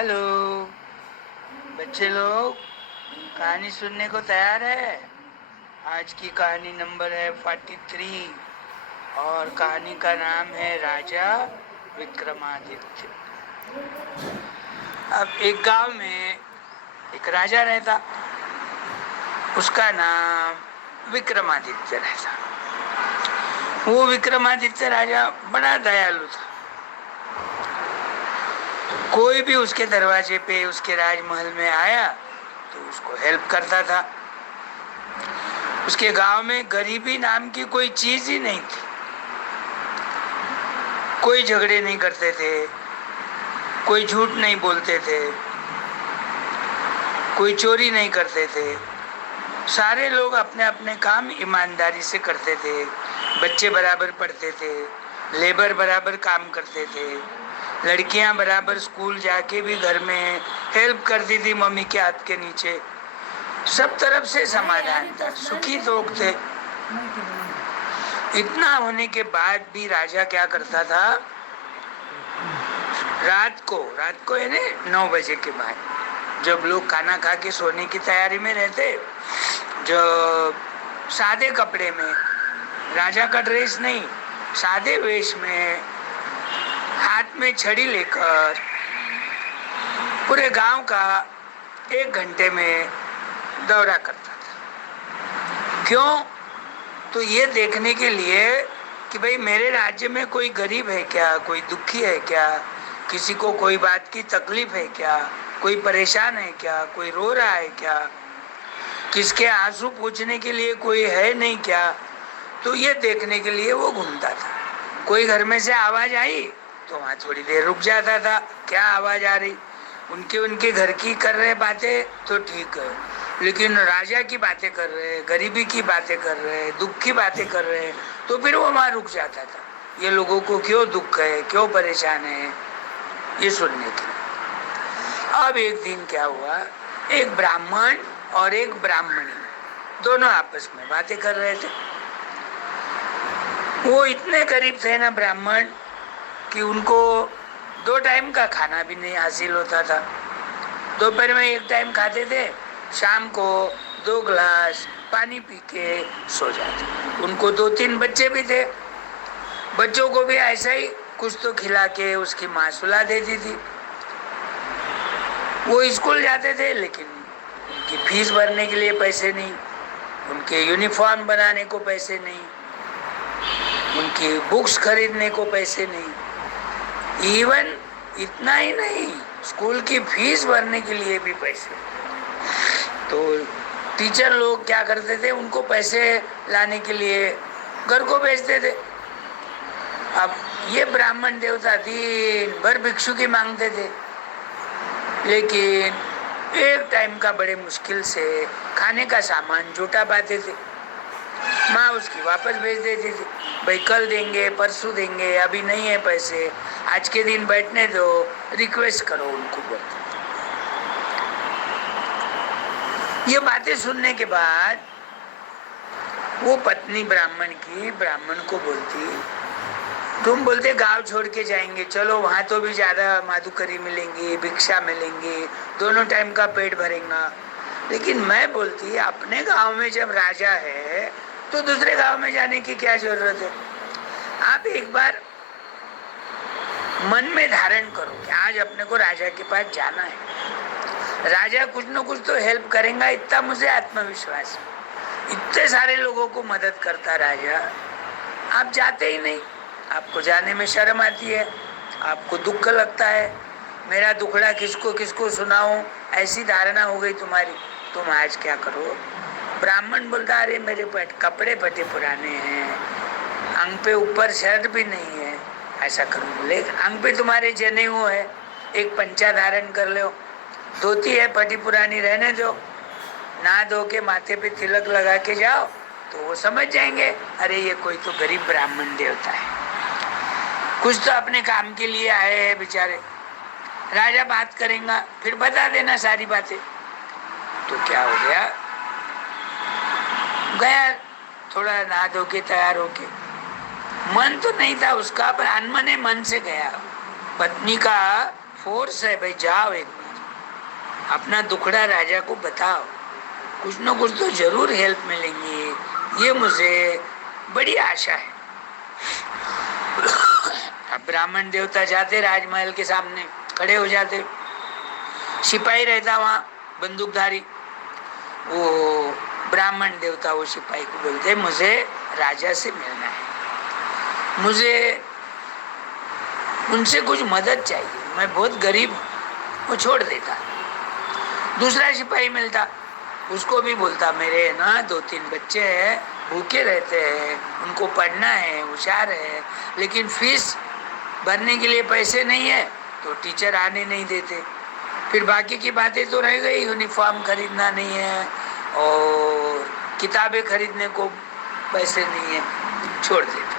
Hello बच्चे लोग, कहानी सुनने को तैयार है। आज की कहानी नंबर है 43 और कहानी का नाम है राजा विक्रमादित्य। अब एक गांव में एक राजा रहता, उसका नाम विक्रमादित्य रहता। वो विक्रमादित्य राजा बड़ा दयालु था। कोई भी उसके दरवाजे पे उसके राजमहल में आया तो उसको हेल्प करता था। उसके गांव में गरीबी नाम की कोई चीज ही नहीं थी। कोई झगड़े नहीं करते थे, कोई झूठ नहीं बोलते थे, कोई चोरी नहीं करते थे। सारे लोग अपने अपने काम ईमानदारी से करते थे। बच्चे बराबर पढ़ते थे, लेबर बराबर काम करते थे, लड़कियां बराबर स्कूल जाके भी घर में हेल्प करती थी मम्मी के हाथ के नीचे। सब तरफ से समाधान था, सुखी लोग थे। इतना होने के बाद भी राजा क्या करता था, रात को यानी 9 बजे के बाद जब लोग खाना खा के सोने की तैयारी में रहते, जो सादे कपड़े में, राजा का ड्रेस नहीं, सादे वेश में, हाथ में छड़ी लेकर पूरे गांव का 1 घंटे में दौरा करता था। क्यों? तो ये देखने के लिए कि भाई मेरे राज्य में कोई गरीब है क्या, कोई दुखी है क्या, किसी को कोई बात की तकलीफ है क्या, कोई परेशान है क्या, कोई रो रहा है क्या, किसके आंसू पूछने के लिए कोई है नहीं क्या। तो ये देखने के लिए वो घूमता था। कोई घर में से आवाज आई तो वहां थोड़ी देर रुक जाता था, क्या आवाज आ रही। उनके घर की कर रहे बातें तो ठीक है, लेकिन राजा की बातें कर रहे, गरीबी की बातें कर रहे, दुख की बातें कर रहे, तो फिर वो वहां रुक जाता था। ये लोगों को क्यों दुख है, क्यों परेशान है, ये सुनने के लिए। अब एक दिन क्या हुआ, एक ब्राह्मण और एक ब्राह्मणी दोनों आपस में बातें कर रहे थे। वो इतने करीब थे ना ब्राह्मण कि उनको 2 टाइम का खाना भी नहीं हासिल होता था। दोपहर में 1 टाइम खाते थे, शाम को 2 गिलास पानी पी के सो जाते। उनको 2-3 बच्चे भी थे। बच्चों को भी ऐसा ही कुछ तो खिला के उसकी माँ सुला देती थी। वो स्कूल जाते थे लेकिन उनकी फीस भरने के लिए पैसे नहीं, उनके यूनिफॉर्म बनाने को पैसे नहीं, उनकी बुक्स खरीदने को पैसे नहीं, इवन इतना ही नहीं, स्कूल की फीस भरने के लिए भी पैसे। तो टीचर लोग क्या करते थे, उनको पैसे लाने के लिए घर को भेजते थे। अब ये ब्राह्मण देवता दिन भर भिक्षु की मांगते थे, लेकिन 1 टाइम का बड़े मुश्किल से खाने का सामान जुटा पाते थे। माँ उसकी वापस भेज देती थी, भाई कल देंगे, परसों देंगे, अभी नहीं है पैसे, आज के दिन बैठने दो, रिक्वेस्ट करो उनको बोलते। ये बातें सुनने के बाद वो पत्नी ब्राह्मण की ब्राह्मण को बोलती, तुम बोलते गांव छोड़ के जाएंगे, चलो वहां तो भी ज्यादा माधुकरी मिलेंगी, भिक्षा मिलेंगी, दोनों टाइम का पेट भरेगा। लेकिन मैं बोलती अपने गांव में जब राजा है तो दूसरे गांव में जाने की क्या जरूरत है। आप एक बार मन में धारण करो कि आज अपने को राजा के पास जाना है, राजा कुछ न कुछ तो हेल्प करेगा, इतना मुझे आत्मविश्वास है। इतने सारे लोगों को मदद करता राजा, आप जाते ही नहीं, आपको जाने में शर्म आती है, आपको दुख लगता है, मेरा दुखड़ा किसको किसको सुनाऊं, ऐसी धारणा हो गई तुम्हारी। तुम आज क्या करो, ब्राह्मण बोलता अरे मेरे कपड़े फटे पुराने हैं, अंग पे ऊपर शर्ट भी नहीं है, ऐसा करो, बोले अंग पे तुम्हारे जनेऊ है, एक पंचा धारण कर लो, धोती है फटी पुरानी रहने दो, नहा धो के माथे पे तिलक लगा के जाओ, तो वो समझ जाएंगे अरे ये कोई तो गरीब ब्राह्मण देवता है, कुछ तो अपने काम के लिए आए हैं बेचारे। राजा बात करेगा फिर बता देना सारी बातें। तो क्या हो गया, गया थोड़ा नहा धो के तैयार होके, मन तो नहीं था उसका पर अनमने मन से गया। पत्नी का फोर्स है भाई, जाओ एक बार अपना दुखड़ा राजा को बताओ, कुछ न कुछ तो जरूर हेल्प मिलेंगी, ये मुझे बड़ी आशा है। अब ब्राह्मण देवता जाते राजमहल के सामने खड़े हो जाते, सिपाही रहता वहां बंदूकधारी, वो ब्राह्मण देवता वो सिपाही को बोलते मुझे राजा से मिलना है, मुझे उनसे कुछ मदद चाहिए, मैं बहुत गरीब हूँ। वो छोड़ देता। दूसरा सिपाही मिलता, उसको भी बोलता मेरे ना 2-3 बच्चे हैं, भूखे रहते हैं, उनको पढ़ना है, होशियार है, लेकिन फीस भरने के लिए पैसे नहीं है तो टीचर आने नहीं देते। फिर बाकी की बातें तो रह गई, यूनिफॉर्म खरीदना नहीं है और किताबें खरीदने को पैसे नहीं है, छोड़ देते।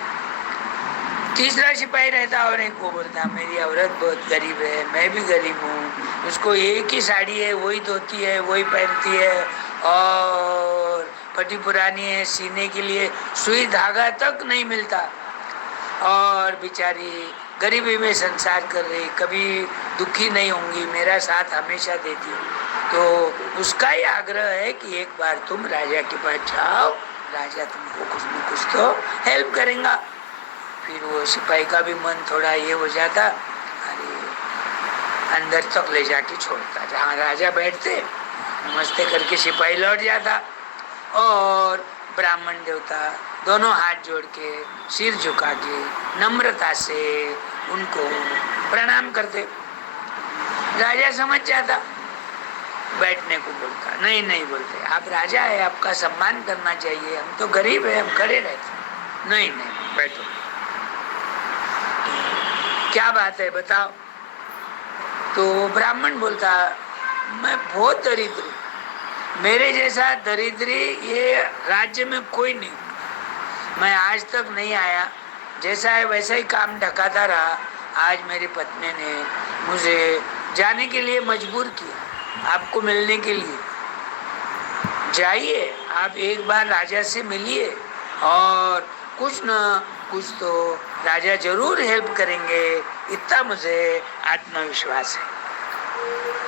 तीसरा सिपाही रहता और एक वो बोलता मेरी औरत बहुत गरीब है, मैं भी गरीब हूँ, उसको एक ही साड़ी है, वही धोती है, वही पहनती है और फटी पुरानी है, सीने के लिए सुई धागा तक नहीं मिलता और बेचारी गरीबी में संसार कर रही, कभी दुखी नहीं होंगी, मेरा साथ हमेशा देती। तो उसका ही आग्रह है कि एक बार तुम राजा के पास जाओ, राजा तुमको कुछ न कुछ तो हेल्प करेगा। फिर वो सिपाही का भी मन थोड़ा ये हो जाता, अरे अंदर तक ले जाके छोड़ता, जहाँ राजा बैठते नमस्ते करके सिपाही लौट जाता और ब्राह्मण देवता दोनों हाथ जोड़ के सिर झुका के नम्रता से उनको प्रणाम करते। राजा समझ जाता, बैठने को बोलता, नहीं नहीं बोलते, आप राजा है, आपका सम्मान करना चाहिए, हम तो गरीब है, हम खड़े रहते। नहीं नहीं बैठो, क्या बात है बताओ। तो ब्राह्मण बोलता मैं बहुत दरिद्र हूँ, मेरे जैसा दरिद्री ये राज्य में कोई नहीं, मैं आज तक नहीं आया, जैसा है वैसा ही काम ढकाता रहा, आज मेरी पत्नी ने मुझे जाने के लिए मजबूर किया आपको मिलने के लिए। जाइए आप एक बार राजा से मिलिए और कुछ न कुछ तो राजा जरूर हेल्प करेंगे, इतना मुझे आत्मविश्वास है,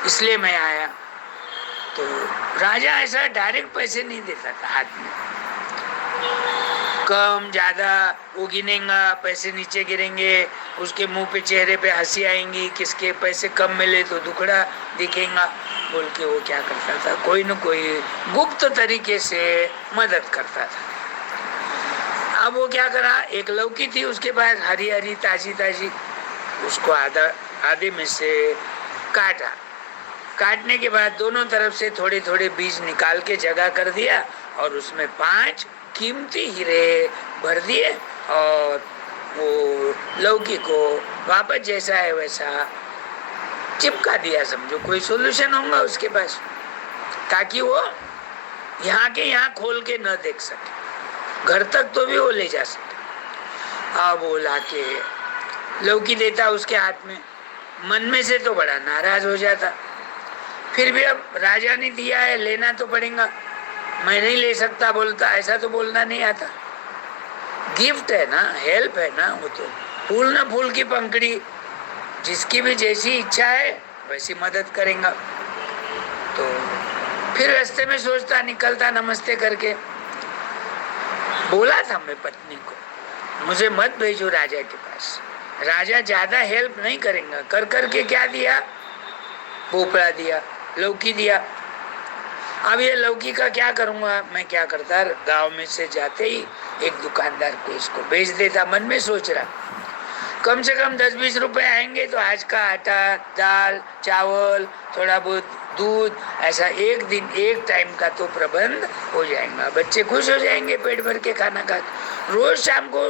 इसलिए मैं आया। तो राजा ऐसा डायरेक्ट पैसे नहीं देता था हाथ में, कम ज्यादा वो गिनेगा, पैसे नीचे गिरेंगे, उसके मुंह पे चेहरे पे हंसी आएंगी, किसके पैसे कम मिले तो दुखड़ा दिखेगा बोल के वो क्या करता था, कोई न कोई गुप्त तरीके से मदद करता था। अब वो क्या करा, एक लौकी थी उसके पास हरी हरी ताजी ताजी, उसको आधे में से काटा, काटने के बाद दोनों तरफ से थोड़े थोड़े बीज निकाल के जगह कर दिया और उसमें 5 कीमती हीरे भर दिए और वो लौकी को वापस जैसा है वैसा चिपका दिया, समझो कोई सोल्यूशन होगा उसके पास, ताकि वो यहाँ के यहाँ खोल के न देख सके, घर तक तो भी वो ले जा सके। अब वो लाके लौकी देता उसके हाथ में, मन में से तो बड़ा नाराज हो जाता, फिर भी अब राजा ने दिया है लेना तो पड़ेगा, मैं नहीं ले सकता बोलता, ऐसा तो बोलना नहीं आता, गिफ्ट है ना, हेल्प है ना, वो तो फूल ना फूल की पंखड़ी, जिसकी भी जैसी इच्छा है वैसी मदद करेगा। तो फिर रास्ते में सोचता निकलता नमस्ते करके, बोला था मैं पत्नी को मुझे मत भेजो राजा के पास, राजा ज्यादा हेल्प नहीं करेगा, कर करके क्या दिया, पोपड़ा दिया, लौकी दिया। अब ये लौकी का क्या करूंगा, मैं क्या करता, गांव में से जाते ही एक दुकानदार को इसको बेच देता, मन में सोच रहा कम से कम 10-20 रुपए आएंगे तो आज का आटा, दाल, चावल, थोड़ा बहुत दूध, ऐसा एक दिन एक टाइम का तो प्रबंध हो जाएगा, बच्चे खुश हो जाएंगे पेट भर के खाना खा के। रोज शाम को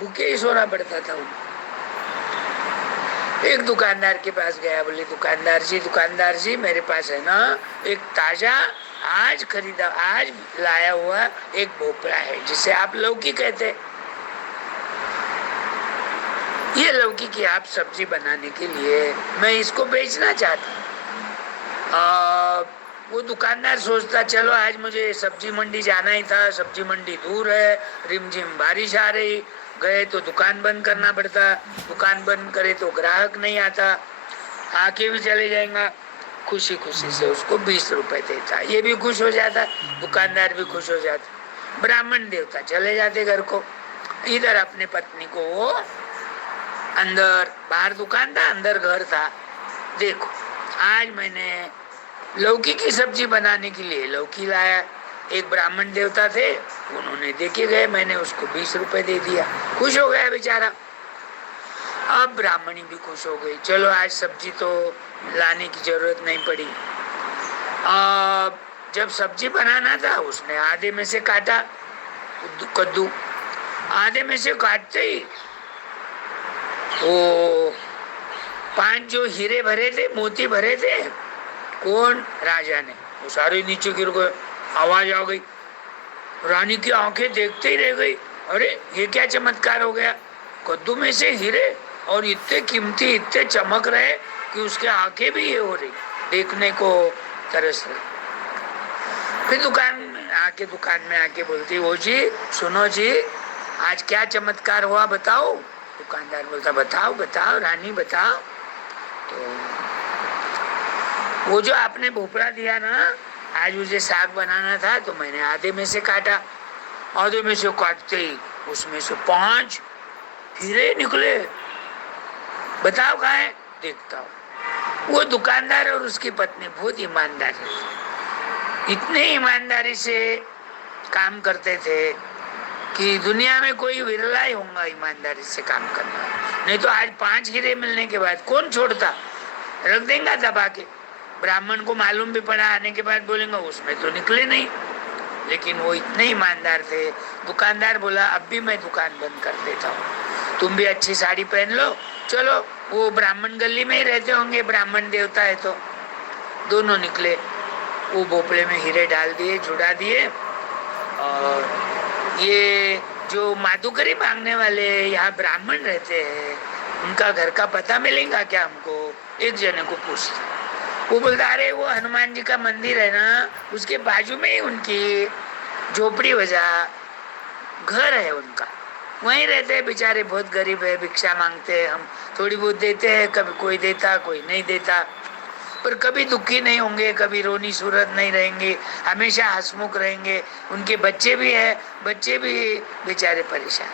भूखे ही सोना पड़ता था उनको। एक दुकानदार के पास गया, बोले दुकानदार जी मेरे पास है ना एक ताजा आज खरीदा, आज लाया हुआ एक भोपड़ा है जिसे आप लौकी कहते हैं, ये लौकी की आप सब्जी बनाने के लिए मैं इसको बेचना चाहता हूँ। वो दुकानदार सोचता चलो आज मुझे सब्जी मंडी जाना ही था, सब्जी मंडी दूर है, रिमझिम बारिश आ रही, गए तो दुकान बंद करना पड़ता, दुकान बंद करे तो ग्राहक नहीं आता, आके भी चले जाएगा। खुशी खुशी से उसको 20 रुपए देता, ये भी खुश हो जाता, दुकानदार भी खुश हो जाता। ब्राह्मण देवता चले जाते घर को। इधर अपने पत्नी को वो अंदर, बाहर दुकान था, अंदर घर था। देखो आज मैंने लौकी की सब्जी बनाने के लिए लौकी लाया, एक ब्राह्मण देवता थे, उन्होंने देखे गए, मैंने उसको 20 रुपए दे दिया। खुश हो गया बेचारा। अब ब्राह्मणी भी खुश हो गई, चलो आज सब्जी तो लाने की जरूरत नहीं पड़ी। अब जब सब्जी बनाना था उसने आधे में से काटा कद्दू, आधे में से काटते ही वो 5 जो हीरे भरे थे, मोती भरे थे, कौन? राजा ने। वो सारे नीचे गिर गए, आवाज आ गई, रानी की आंखें देखते ही रह गई। अरे ये क्या चमत्कार हो गया, कद्दू में से हीरे, और इतने कीमती, इतने चमक रहे कि उसके आंखें भी ये हो रही, देखने को तरस रही। फिर दुकान में आके बोलती, वो जी सुनो जी, आज क्या चमत्कार हुआ बताओ। दुकानदार बोलता, बताओ बताओ रानी बताओ। तो वो जो आपने भोपड़ा दिया ना, आज मुझे साग बनाना था तो मैंने आधे में से काटा, आधे में से काटते ही उसमें से 5 हीरे निकले, बताओ कहाँ है? देखता हूँ। वो दुकानदार और उसकी पत्नी बहुत ईमानदार है, इतने ईमानदारी से काम करते थे कि दुनिया में कोई विरला ही होगा ईमानदारी से काम करना। नहीं तो आज 5 हीरे मिलने के बाद कौन छोड़ता, रख देगा दबा के। ब्राह्मण को मालूम भी पड़ा, आने के बाद बोलेंगे उसमें तो निकले नहीं, लेकिन वो इतने ईमानदार थे। दुकानदार बोला, अब भी मैं दुकान बंद कर देता हूँ, तुम भी अच्छी साड़ी पहन लो, चलो। वो ब्राह्मण गली में ही रहते होंगे, ब्राह्मण देवता है तो। दोनों निकले, वो भोपड़े में हीरे डाल दिए, जुड़ा दिए। और ये जो माधुकरी मांगने वाले यहाँ ब्राह्मण रहते हैं, उनका घर का पता मिलेगा क्या हमको? एक जने को पूछता, वो बोलता, अरे वो हनुमान जी का मंदिर है ना, उसके बाजू में ही उनकी झोपड़ी वजह घर है उनका, वहीं रहते हैं बेचारे, बहुत गरीब है, भिक्षा मांगते हैं, हम थोड़ी बहुत देते हैं, कभी कोई देता कोई नहीं देता, पर कभी दुखी नहीं होंगे, कभी रोनी सूरत नहीं रहेंगे, हमेशा हंसमुख रहेंगे। उनके बच्चे भी है, बच्चे भी बेचारे परेशान।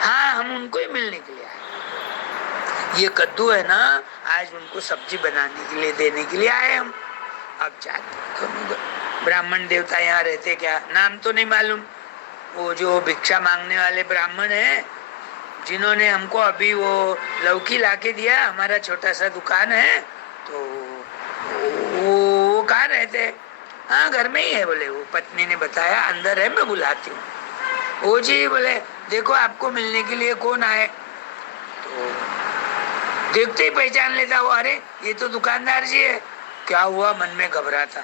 हाँ, हम उनको ही मिलने के लिए आए। ये कद्दू है ना, आज उनको सब्जी बनाने के लिए देने के लिए आए हम। अब जाते ब्राह्मण देवता यहाँ रहते क्या, नाम तो नहीं मालूम। वो जो भिक्षा मांगने वाले ब्राह्मण हैं, जिन्होंने हमको अभी वो लौकी लाके दिया, हमारा छोटा सा दुकान है, तो वो कहाँ रहते? हाँ घर में ही है बोले। वो पत्नी ने बताया, अंदर है, मैं बुलाती हूँ। वो जी बोले, देखो आपको मिलने के लिए कौन आए। तो देखते ही पहचान लेता वो, अरे ये तो दुकानदार जी है। क्या हुआ? मन में घबराता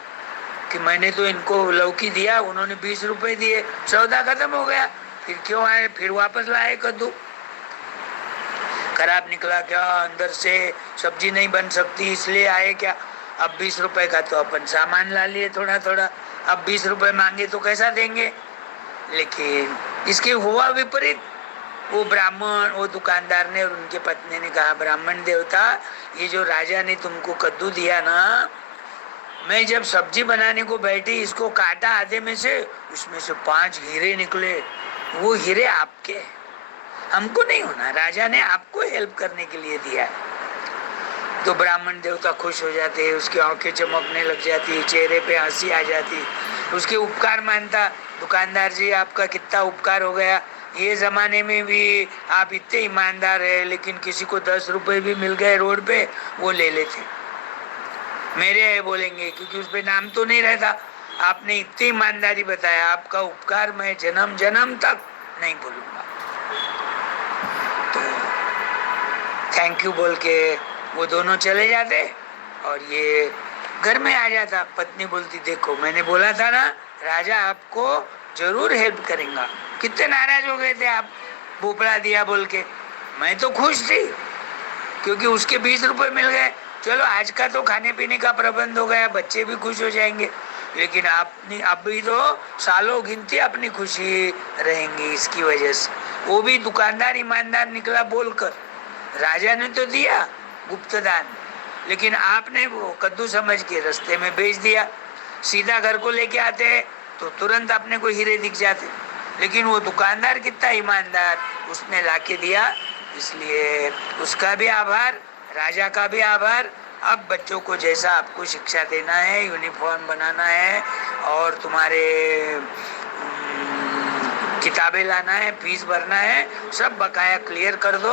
कि मैंने तो इनको लौकी दिया, उन्होंने 20 रुपए दिए, सौदा खत्म हो गया, फिर क्यों आए, फिर वापस लाए कद्दू। खराब निकला क्या? अंदर से सब्जी नहीं बन सकती इसलिए आए क्या? अब 20 रुपए का तो अपन सामान ला लिए थोड़ा थोड़ा, अब 20 रुपए मांगे तो कैसा देंगे? लेकिन इसके हुआ विपरीत। वो ब्राह्मण, वो दुकानदार ने और उनके पत्नी ने कहा, ब्राह्मण देवता, ये जो राजा ने तुमको कद्दू दिया ना, मैं जब सब्जी बनाने को बैठी, इसको काटा आधे में से, उसमें से 5 हीरे निकले। वो हीरे आपके हैं, हमको नहीं होना, राजा ने आपको हेल्प करने के लिए दिया है। तो ब्राह्मण देवता खुश हो जाते, उसकी आंखें चमकने लग जाती, चेहरे पे हंसी आ जाती, उसके उपकार मानता। दुकानदार जी, आपका कितना उपकार हो गया, ये जमाने में भी आप इतने ईमानदार है, लेकिन किसी को 10 रुपए भी मिल गए रोड पे, वो ले लेते, मेरे है बोलेंगे, क्योंकि उस पे नाम तो नहीं रहता। आपने इतनी ईमानदारी बताया, आपका उपकार मैं जन्म जन्म तक नहीं भूलूंगा। तो थैंक यू बोल के वो दोनों चले जाते और ये घर में आ जाता। पत्नी बोलती, देखो मैंने बोला था ना, राजा आपको जरूर हेल्प करेगा। कितने नाराज हो गए थे आप, भोपड़ा दिया बोल के। मैं तो खुश थी क्योंकि उसके 20 रुपए मिल गए। चलो आज का तो खाने पीने का प्रबंध हो गया, बच्चे भी खुश हो जाएंगे। लेकिन अपनी अभी तो सालों गिनती अपनी खुशी रहेंगी इसकी वजह से। वो भी दुकानदार ईमानदार निकला बोलकर। राजा ने तो दिया गुप्त दान, लेकिन आपने वो कद्दू समझ के रास्ते में बेच दिया। सीधा घर को लेके आते हैं तो तुरंत अपने को हीरे दिख जाते, लेकिन वो दुकानदार कितना ईमानदार, उसने लाके दिया। इसलिए उसका भी आभार, राजा का भी आभार। अब बच्चों को जैसा आपको शिक्षा देना है, यूनिफॉर्म बनाना है और तुम्हारे किताबें लाना है, फीस भरना है, सब बकाया क्लियर कर दो।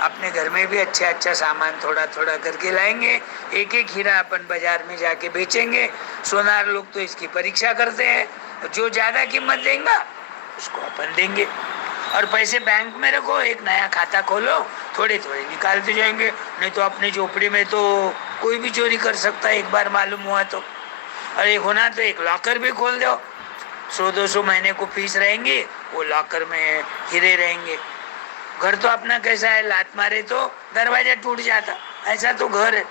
अपने घर में भी अच्छा सामान थोड़ा थोड़ा करके लाएंगे। एक एक हीरा अपन बाजार में जाके बेचेंगे। सोनार लोग तो इसकी परीक्षा करते हैं, जो ज्यादा कीमत देगा उसको अपन देंगे। और पैसे बैंक में रखो, एक नया खाता खोलो, थोड़े थोड़े निकालते जाएंगे। नहीं तो अपने झोपड़ी में तो कोई भी चोरी कर सकता है, एक बार मालूम हुआ तो। और एक होना तो एक लॉकर भी खोल दो, 100-200 महीने को फीस रहेंगी, वो लॉकर में हीरे रहेंगे। घर तो अपना कैसा है, लात मारे तो दरवाजा टूट जाता, ऐसा तो घर है।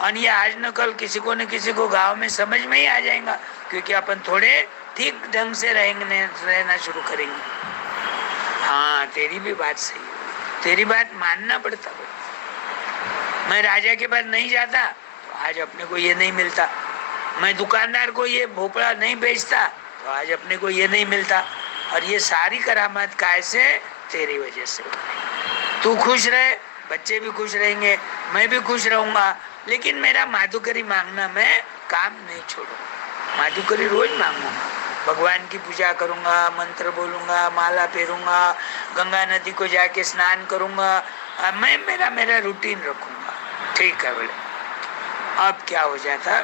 और ये आज न कल किसी को न किसी को गांव में समझ में ही आ जाएगा, क्योंकि अपन थोड़े ठीक ढंग से रहना शुरू करेंगे। हाँ, तेरी भी बात सही है, तेरी बात मानना पड़ता है। मैं राजा के पास नहीं जाता तो आज अपने को ये नहीं मिलता। मैं दुकानदार को ये भोपड़ा नहीं बेचता तो आज अपने को ये नहीं मिलता। और ये सारी करामात कैसे, तेरी वजह से। तू खुश रहे, बच्चे भी खुश रहेंगे, मैं भी खुश रहूंगा। लेकिन मेरा माधुकरी मांगना मैं काम नहीं छोड़ूंगा, माधुकरी रोज मांगूंगा। भगवान की पूजा करूंगा, मंत्र बोलूंगा, माला फेरूंगा, गंगा नदी को जाके स्नान करूंगा। मैं मेरा रूटीन रखूंगा। ठीक है बोले। अब क्या हो जाता,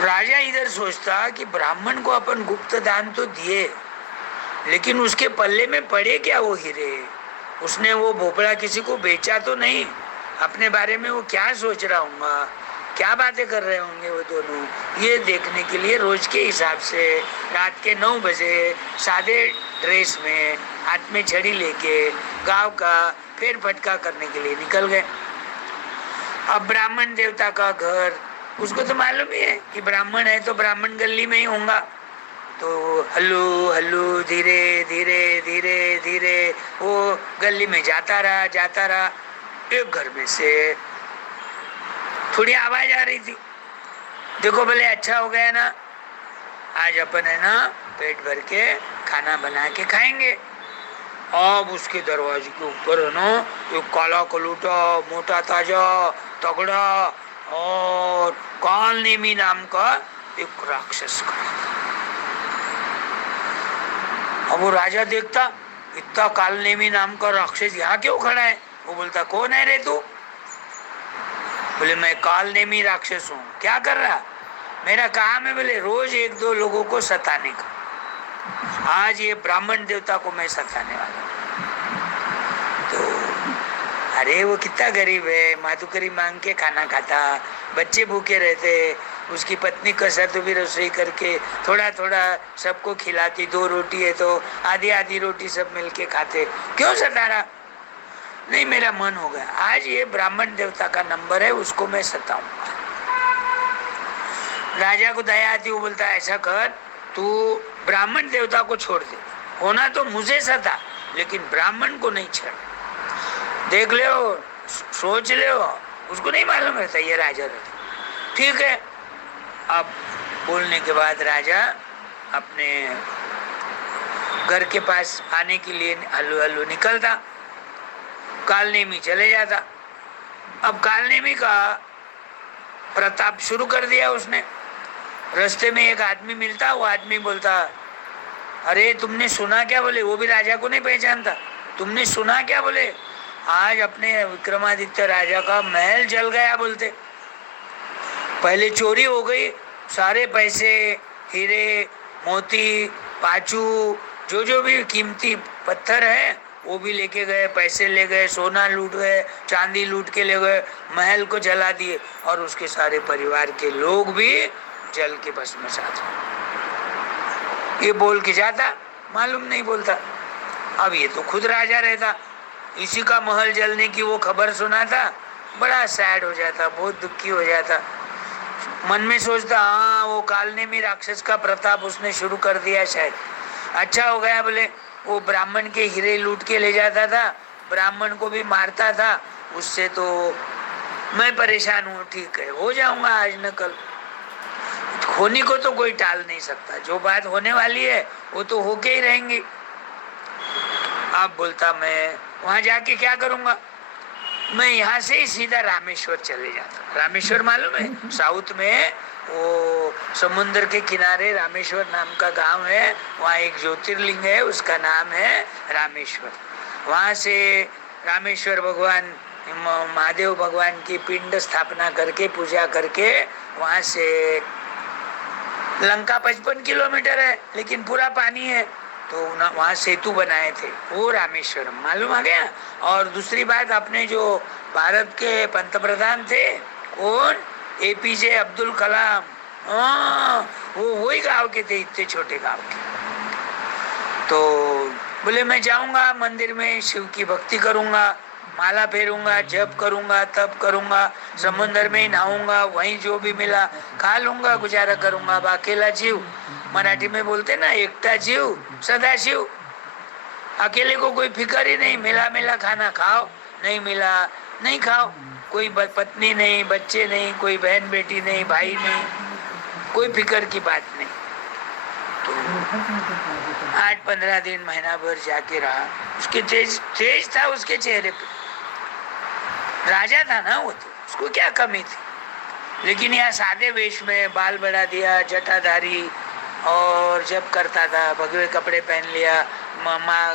राजा इधर सोचता कि ब्राह्मण को अपन गुप्त दान तो दिए, लेकिन उसके पल्ले में पड़े क्या वो हीरे? उसने वो भोपड़ा किसी को बेचा तो नहीं? अपने बारे में वो क्या सोच रहा होगा, क्या बातें कर रहे होंगे वो दोनों? ये देखने के लिए रोज के हिसाब से रात के 9 बजे सादे ड्रेस में हाथ में छड़ी लेके गांव का फेर फटका करने के लिए निकल गए। अब ब्राह्मण देवता का घर, उसको तो मालूम ही है कि ब्राह्मण है तो ब्राह्मण गली में ही होगा। तो हल्लू हल्लू धीरे धीरे धीरे धीरे वो गली में जाता रहा। एक घर में से थोड़ी आवाज आ रही थी, देखो भले अच्छा हो गया ना, आज अपन है ना पेट भर के खाना बना के खाएंगे। अब उसके दरवाजे के ऊपर है ना एक काला कलूटा, मोटा ताजा, तगड़ा और कालनेमी नाम का एक राक्षस खड़ा था। अब वो राजा देखता, इतना कालनेमी नाम का राक्षस यहाँ क्यों खड़ा है? वो बोलता, कौन है रे तू? बोले, मैं कालनेमी राक्षस हूँ। क्या कर रहा? मेरा काम है बोले रोज 1-2 लोगों को सताने का। आज ये ब्राह्मण देवता को मैं सताने वाला। तो अरे वो कितना गरीब है, माधुकरी मांग के खाना खाता, बच्चे भूखे रहते, उसकी पत्नी कसरत भी रसोई करके थोड़ा थोड़ा सबको खिलाती। 2 रोटी है तो आधी रोटी सब मिलके खाते, क्यों सता रहा? नहीं, मेरा मन हो गया, आज ये ब्राह्मण देवता का नंबर है, उसको मैं सताऊंगा। राजा को दया आती, वो बोलता, ऐसा कर, तू ब्राह्मण देवता को छोड़ दे, होना तो मुझे सता, लेकिन ब्राह्मण को नहीं छोड़। देख ले, सोच ले, उसको नहीं मालूम रहता ये राजा रहता। ठीक है। अब बोलने के बाद राजा अपने घर के पास आने के लिए हल्लू हल्लू निकलता, कालनेमी चले जाता। अब कालनेमी का प्रताप शुरू कर दिया उसने। रास्ते में एक आदमी मिलता, वो आदमी बोलता, अरे तुमने सुना क्या? बोले, वो भी राजा को नहीं पहचानता। तुमने सुना क्या? बोले, आज अपने विक्रमादित्य राजा का महल जल गया। बोलते, पहले चोरी हो गई, सारे पैसे, हीरे मोती पाचू जो भी कीमती पत्थर है वो भी लेके गए, पैसे ले गए, सोना लूट गए, चांदी लूट के ले गए, महल को जला दिए और उसके सारे परिवार के लोग भी जल के भस्मसात। ये बोल के जाता, मालूम नहीं बोलता। अब ये तो खुद राजा रहता, इसी का महल जलने की वो खबर सुनाता, बड़ा सैड हो जाता, बहुत दुखी हो जाता। मन में सोचता, हाँ वो कालनेमी राक्षस का प्रताप उसने शुरू कर दिया, शायद अच्छा हो गया। बोले, वो ब्राह्मण के हीरे लूट के ले जाता था, ब्राह्मण को भी मारता था, उससे तो मैं परेशान हूँ। ठीक है, हो जाऊंगा आज न कल। होने को तो कोई टाल नहीं सकता, जो बात होने वाली है वो तो होके ही रहेंगी। आप बोलता मैं वहां जाके क्या करूंगा, मैं यहाँ से ही सीधा रामेश्वर चले जाता। रामेश्वर मालूम है, साउथ में वो समुद्र के किनारे रामेश्वर नाम का गांव है। वहाँ एक ज्योतिर्लिंग है, उसका नाम है रामेश्वर। वहाँ से रामेश्वर भगवान महादेव भगवान की पिंड स्थापना करके पूजा करके वहाँ से लंका 55 किलोमीटर है, लेकिन पूरा पानी है, तो वहाँ सेतु बनाए थे, वो रामेश्वरम मालूम आ गया। और दूसरी बात, अपने जो भारत के पंतप्रधान थे, कौन, एपीजे अब्दुल कलाम, वो वही गांव के थे, इतने छोटे गांव के। तो बोले मैं जाऊंगा मंदिर में, शिव की भक्ति करूंगा, माला फेरूंगा, जप करूंगा, तप करूंगा, समुद्र में ही नहाऊंगा, वहीं जो भी मिला खा लूंगा, गुजारा करूंगा। अब अकेला जीव, मराठी में बोलते ना, एकटा जीव सदा शिव। अकेले को कोई फिक्र ही नहीं, मिला मिला खाना खाओ, नहीं मिला नहीं खाओ। कोई पत्नी नहीं, बच्चे नहीं, कोई बहन बेटी नहीं, भाई नहीं, कोई फिक्र की बात नहीं। तो 8-15 दिन, महीना भर जाके रहा। उसके तेज था उसके चेहरे पे, राजा था ना वो, तो उसको क्या कमी थी। लेकिन यहाँ सादे वेश में बाल बढ़ा दिया, जटाधारी, और जब करता था भगवे कपड़े पहन लिया,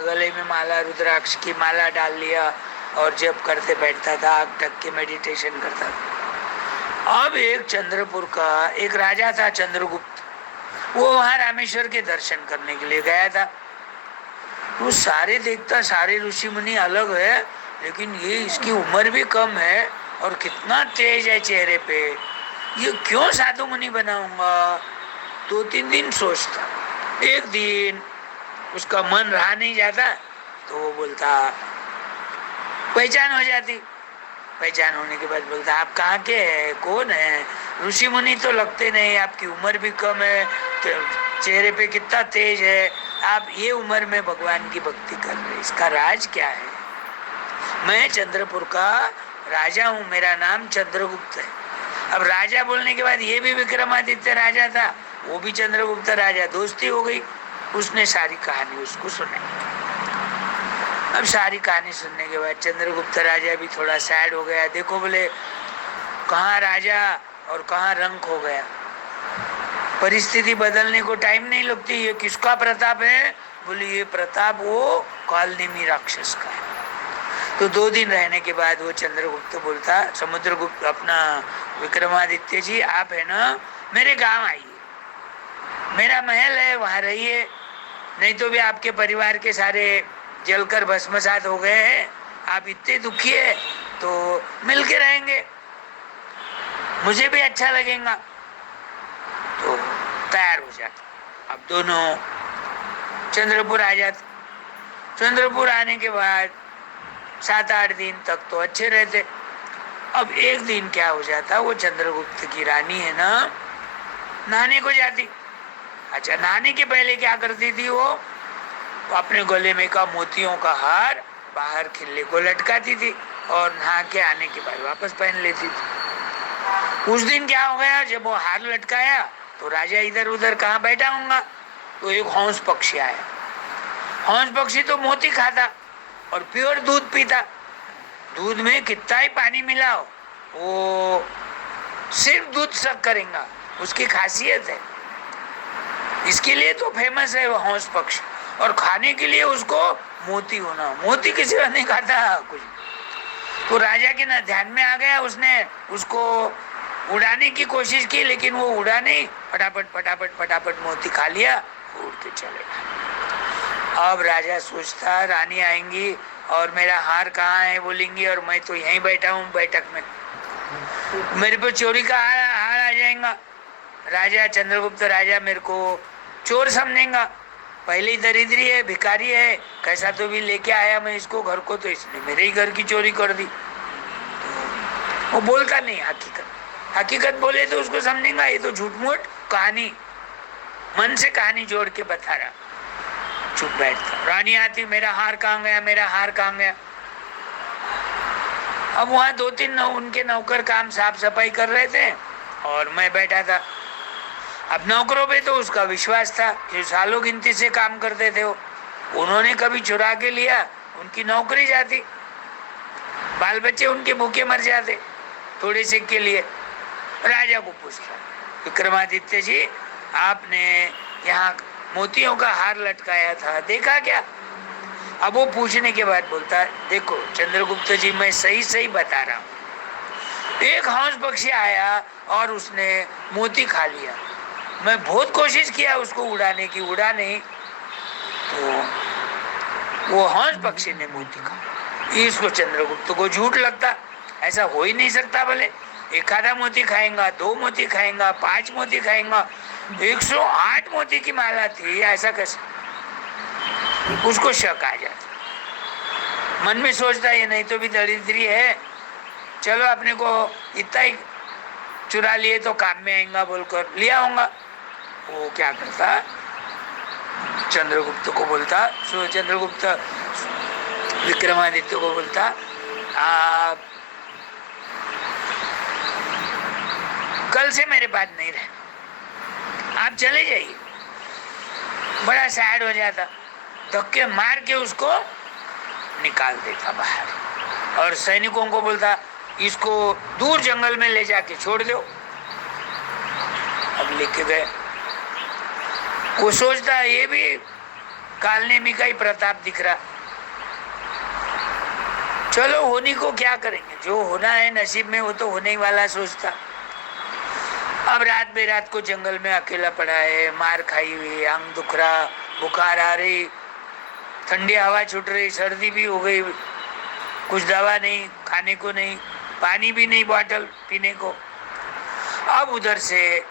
गले में माला, रुद्राक्ष की माला डाल लिया, और जब करते बैठता था, आग ढक के मेडिटेशन करता था। अब एक चंद्रपुर का एक राजा था चंद्रगुप्त, वो वहाँ रामेश्वर के दर्शन करने के लिए गया था। वो सारे देखता, सारे ऋषि मुनि अलग है, लेकिन ये इसकी उम्र भी कम है और कितना तेज है चेहरे पे, ये क्यों साधु मुनि बनाऊंगा। 2-3 दिन सोचता, एक दिन उसका मन रहा नहीं जाता, तो वो बोलता, पहचान हो जाती। पहचान होने के बाद बोलता, आप कहाँ के हैं, कौन है। ऋषि मुनि तो लगते नहीं, आपकी उम्र भी कम है, चेहरे पे कितना तेज है, आप ये उम्र में भगवान की भक्ति कर रहे, इसका राज क्या है। मैं चंद्रपुर का राजा हूँ, मेरा नाम चंद्रगुप्त है। अब राजा बोलने के बाद ये भी विक्रमादित्य राजा था, वो भी चंद्रगुप्त राजा, दोस्ती हो गई। उसने सारी कहानी उसको सुनाई। अब सारी कहानी सुनने के बाद चंद्रगुप्त राजा भी थोड़ा सैड हो गया। देखो बोले, कहाँ राजा और कहाँ रंक हो गया। परिस्थिति बदलने को टाइम नहीं लगती। ये किसका प्रताप है, बोले ये प्रताप वो कालनेमी राक्षस का है। तो 2 दिन रहने के बाद वो चंद्रगुप्त बोलता, समुद्रगुप्त अपना विक्रमादित्य जी, आप है ना मेरे गांव आइए, मेरा महल है, वहां रहिए, नहीं तो भी आपके परिवार के सारे जलकर भस्मसात हो गए हैं, आप इतने दुखी है, तो मिलके रहेंगे, मुझे भी अच्छा लगेगा। तो तैयार हो जाते। अब दोनों चंद्रपुर आ जाते। चंद्रपुर आने के बाद 7-8 दिन तक तो अच्छे रहते। अब एक दिन क्या हो जाता, वो चंद्रगुप्त की रानी है ना, नहाने को जाती। अच्छा, नहाने के पहले क्या करती थी वो अपने गले में का मोतियों का हार बाहर खिल्ले को लटकाती थी, और नहा के आने के बाद वापस पहन लेती थी। उस दिन क्या हो गया, जब वो हार लटकाया तो राजा इधर उधर कहाँ बैठा होगा, तो एक हंस पक्षी आया। हंस पक्षी तो मोती खाता और प्योर दूध पीता। दूध में कितना ही पानी मिलाओ, वो सिर्फ दूध सक करेगा, उसकी खासियत है। इसके लिए तो फेमस है वो हंस पक्षी, और खाने के लिए उसको मोती होना, मोती किसी का नहीं खाता कुछ। तो राजा के ना ध्यान में आ गया, उसने उसको उड़ाने की कोशिश की, लेकिन वो उड़ा नहीं, फटाफट फटाफट फटाफट मोती खा लिया, उड़ के चले गया। अब राजा सोचता, रानी आएंगी और मेरा हार कहाँ है बोलेंगी, और मैं तो यहीं बैठा हूँ बैठक में, मेरे पर चोरी का हार आ जाएगा। राजा चंद्रगुप्त राजा मेरे को चोर समझेगा, पहले ही दरिद्री है, भिखारी है, कैसा तो भी लेके आया मैं इसको घर को, तो इसने मेरे ही घर की चोरी कर दी। तो वो बोलता नहीं, हकीकत बोले तो उसको समझेगा ये तो झूठ मूठ कहानी, मन से कहानी जोड़ के बता रहा। चुप बैठता। रानी आती, मेरा हार कहाँ गया, मेरा हार कहाँ गया। अब वहाँ 2-3 उनके नौकर काम साफ सफाई कर रहे थे और मैं बैठा था। अब नौकरों पे तो उसका विश्वास था, जो सालों गिनती से काम करते थे वो, उन्होंने कभी चुरा के लिया उनकी नौकरी जाती, बाल बच्चे उनके भूखे मर जाते थोड़े से के लिए। राजा को पूछता, विक्रमादित्य जी आपने यहाँ मोतियों का हार लटकाया था, देखा क्या? अब वो पूछने के बाद बोलता, देखो चंद्रगुप्त जी मैं सही सही बता रहा हूँ, एक हंस पक्षी आया और उसने मोती खा लिया, मैं बहुत कोशिश किया उसको उड़ाने की, उड़ा नहीं, तो वो हंस पक्षी ने मोती खा। इसको चंद्रगुप्त को झूठ लगता, ऐसा हो ही नहीं सकता, भले एक आधा मोती खाएगा, 2 मोती खाएगा, 5 मोती खाएगा, 108 मोती की माला थी, ऐसा कैसे? उसको शक आ जाता, मन में सोचता ये नहीं तो भी दरिद्री है, चलो अपने को इतना ही चुरा लिए तो काम में आएगा बोलकर लिया होगा। वो क्या करता, चंद्रगुप्त को बोलता, सो चंद्रगुप्त विक्रमादित्य को बोलता, आप कल से मेरे पास नहीं रहे, आप चले जाइए। बड़ा सैड हो जाता, धक्के मार के उसको निकाल देता बाहर और सैनिकों को बोलता, इसको दूर जंगल में ले जाके छोड़ दो। अब लेके गए, वो सोचता ये भी कालनेमी का ही प्रताप दिख रहा, चलो होनी को क्या करेंगे, जो होना है नसीब में वो तो होने ही वाला सोचता। अब रात बेरात को जंगल में अकेला पड़ा है, मार खाई हुई, अंग दुख रहा, बुखार आ रही, ठंडी हवा छूट रही, सर्दी भी हो गई, कुछ दवा नहीं, खाने को नहीं, पानी भी नहीं बॉटल पीने को। अब उधर से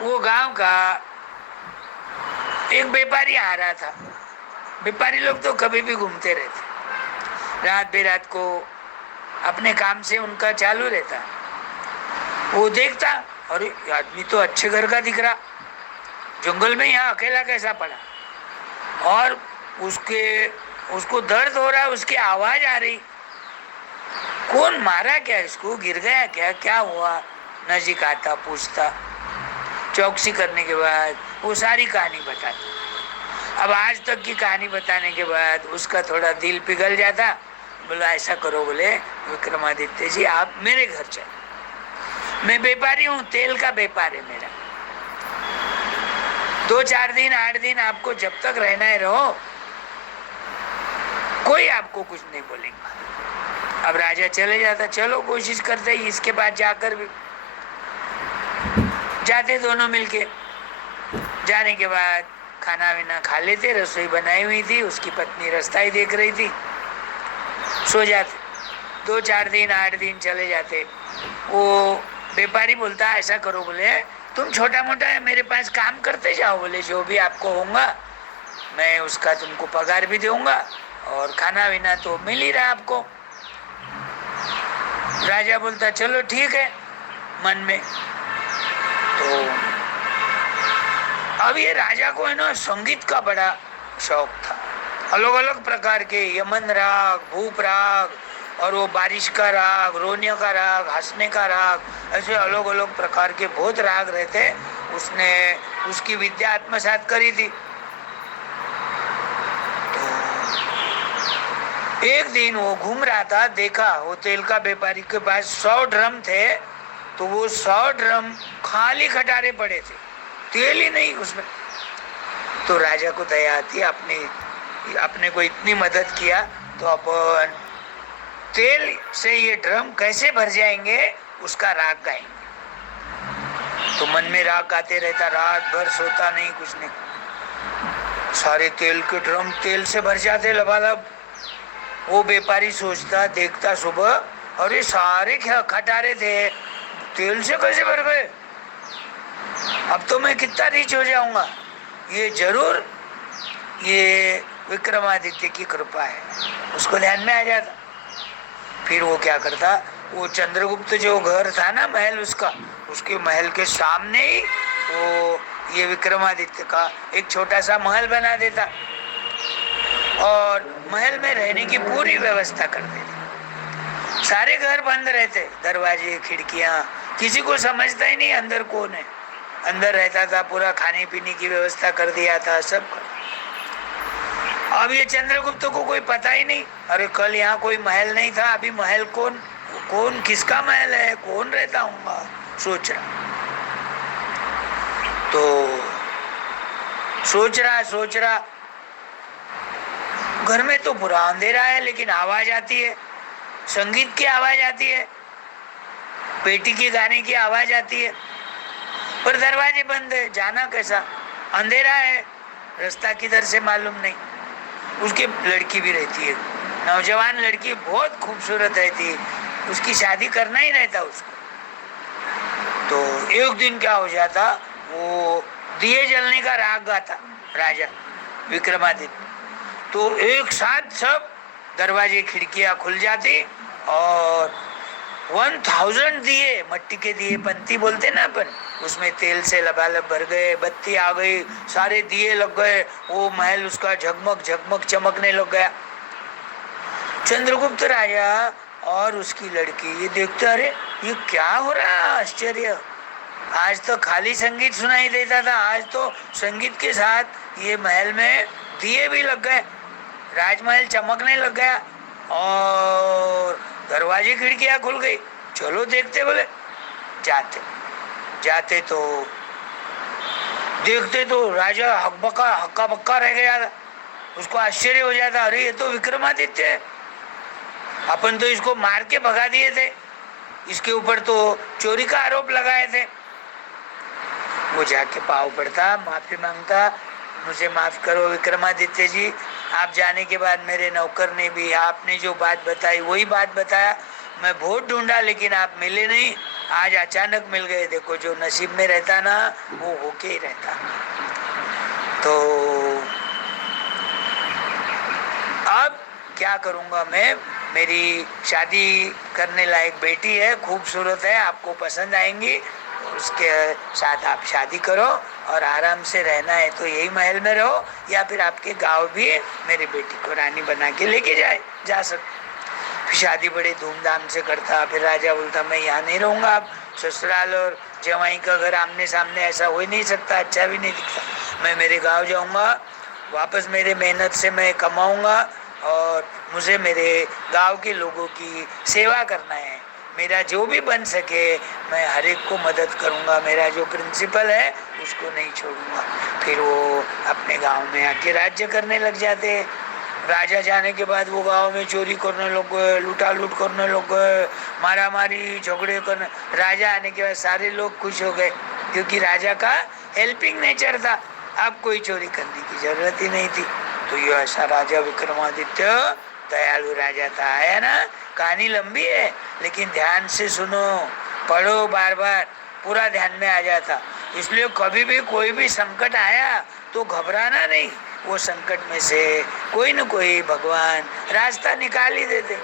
वो गांव का एक व्यापारी आ रहा था, व्यापारी लोग तो कभी भी घूमते रहते, रात बेरात को अपने काम से उनका चालू रहता। वो देखता, अरे आदमी तो अच्छे घर का दिख रहा, जंगल में यहाँ अकेला कैसा पड़ा, और उसको दर्द हो रहा, उसकी आवाज आ रही, कौन मारा क्या इसको, गिर गया क्या, क्या हुआ? नजीक आता, पूछता, चौकसी करने के बाद वो सारी कहानी बताता। अब आज तक की कहानी बताने के बाद उसका थोड़ा दिल पिघल जाता, बोला ऐसा करो, बोले विक्रमादित्य जी आप मेरे घर चलो, मैं व्यापारी हूँ, तेल का व्यापार है मेरा, 2-4 दिन 8 दिन आपको जब तक रहना है रहो, कोई आपको कुछ नहीं बोलेगा। अब राजा चले जाता, चलो कोशिश करते ही, इसके बाद जाकर भी जाते दोनों मिलके, जाने के बाद खाना वाना खा लेते, रसोई बनाई हुई थी, उसकी पत्नी रास्ता ही देख रही थी, सो जाते। 2-4 दिन 8 दिन चले जाते। वो व्यापारी बोलता ऐसा करो, बोले तुम छोटा मोटा है मेरे पास काम करते जाओ, बोले जो भी आपको होगा मैं उसका तुमको पगार भी दूंगा और खाना वाना तो मिल ही रहा आपको। राजा बोलता चलो ठीक है मन में। तो अब ये राजा को है ना संगीत का बड़ा शौक था, अलग अलग प्रकार के यमन राग, भूप राग, और वो बारिश का राग, रोने का राग, हंसने का राग, ऐसे अलग अलग प्रकार के बहुत राग रहते। उसने उसकी विद्या आत्मसात करी थी। तो एक दिन वो घूम रहा था, देखा वो तेल का व्यापारी के पास 100 ड्रम थे, तो वो 100 ड्रम खाली खटारे पड़े थे, तेल ही नहीं उसमें। तो राजा को दया आती, अपने को इतनी मदद किया तो अपन तेल से ये ड्रम कैसे भर जाएंगे उसका राग गाएंगे। तो मन में राग गाते रहता, रात भर सोता नहीं, कुछ नहीं। सारे तेल के ड्रम तेल से भर जाते लबालब। वो व्यापारी सोचता, देखता सुबह, अरे सारे खटारे थे, तेल से कैसे भर गए, अब तो मैं कितना रिच हो जाऊंगा। ये जरूर ये विक्रमादित्य की कृपा है, उसको ध्यान में आ जाता। फिर वो क्या करता, वो चंद्रगुप्त जो घर था ना महल उसका, उसके महल के सामने ही वो ये विक्रमादित्य का एक छोटा सा महल बना देता और महल में रहने की पूरी व्यवस्था कर देता। सारे घर बंद रहते, दरवाजे खिड़कियां, किसी को समझता ही नहीं अंदर कौन है। अंदर रहता था, पूरा खाने पीने की व्यवस्था कर दिया था सब। अब ये चंद्रगुप्त को कोई पता ही नहीं, अरे कल यहाँ कोई महल नहीं था, अभी महल कौन कौन किसका महल है, कौन रहता होगा, सोच रहा। तो सोच रहा घर में तो पूरा अंधेरा है, लेकिन आवाज आती है, संगीत की आवाज आती है, पेटी के गाने की आवाज आती है, पर दरवाजे बंद है, जाना कैसा, अंधेरा है, रास्ता किधर से मालूम नहीं। उसकी लड़की भी रहती है, नौजवान लड़की, बहुत खूबसूरत रहती है, उसकी शादी करना ही रहता उसको। तो एक दिन क्या हो जाता, वो दिए जलने का राग गाता राजा विक्रमादित्य, तो एक साथ सब दरवाजे खिड़कियां खुल जाती और 1000 दिए, मट्टी के दिए, पंती बोलते ना अपन, उसमें तेल से लबालब भर गए, बत्ती आ गई, सारे दिए लग गए, वो महल उसका झगमग झगमग चमकने लग गया। चंद्रगुप्त राजा और उसकी लड़की ये देखते, अरे ये क्या हो रहा है, आश्चर्य, आज तो खाली संगीत सुनाई देता था, आज तो संगीत के साथ ये महल में दिए भी लग गए, राजमहल चमकने लग गया और दरवाजे खिड़कियां खुल गई। चलो देखते, बोले जाते तो देखते तो राजा हक्का बक्का रह गया। उसको आश्चर्य हो जाता, अरे ये तो विक्रमादित्य है, अपन तो इसको मार के भगा दिए थे, इसके ऊपर तो चोरी का आरोप लगाए थे। वो जाके पाँव पड़ता, माफी मांगता, मुझे माफ करो विक्रमादित्य जी, आप जाने के बाद मेरे नौकर ने भी आपने जो बात बताई वही बात बताया, मैं बहुत ढूंढा लेकिन आप मिले नहीं, आज अचानक मिल गए, देखो जो नसीब में रहता ना वो होके ही रहता। तो अब क्या करूंगा मैं, मेरी शादी करने लायक बेटी है, खूबसूरत है, आपको पसंद आएंगी, उसके साथ आप शादी करो और आराम से रहना है तो यही महल में रहो, या फिर आपके गांव भी मेरी बेटी को रानी बना के लेके जा सकते। शादी बड़े धूमधाम से करता, फिर राजा बोलता मैं यहाँ नहीं रहूंगा, अब ससुराल और जवाई का घर आमने सामने ऐसा हो ही नहीं सकता, अच्छा भी नहीं दिखता, मैं मेरे गाँव जाऊंगा, वापस मेरे मेहनत से मैं कमाऊंगा और मुझे मेरे गांव के लोगों की सेवा करना है, मेरा जो भी बन सके मैं हर एक को मदद करूंगा, मेरा जो प्रिंसिपल है उसको नहीं छोड़ूंगा। फिर वो अपने गांव में आके राज्य करने लग जाते। राजा जाने के बाद वो गांव में चोरी करने लग गए, लूटा लूट करने लग गए, मारा मारी झगड़े करने। राजा आने के बाद सारे लोग खुश हो गए क्योंकि राजा का हेल्पिंग नेचर था, अब कोई चोरी करने की जरूरत ही नहीं थी। तो ये ऐसा राजा विक्रमादित्य दयालु राजा था, आया ना। कहानी लंबी है लेकिन ध्यान से सुनो, पढ़ो, बार बार पूरा ध्यान में आ जाता। इसलिए कभी भी कोई भी संकट आया तो घबराना नहीं, वो संकट में से कोई न कोई भगवान रास्ता निकाल ही देते।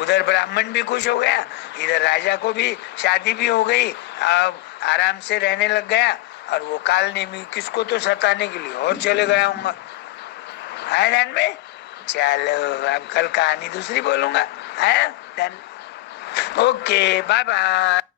उधर ब्राह्मण भी खुश हो गया, इधर राजा को भी शादी भी हो गई, अब आराम से रहने लग गया, और वो काल नेमी किसको तो सताने के लिए और चले गया हूँ। आया ध्यान में? चलो अब कल कहानी दूसरी बोलूंगा, है? Okay, bye bye.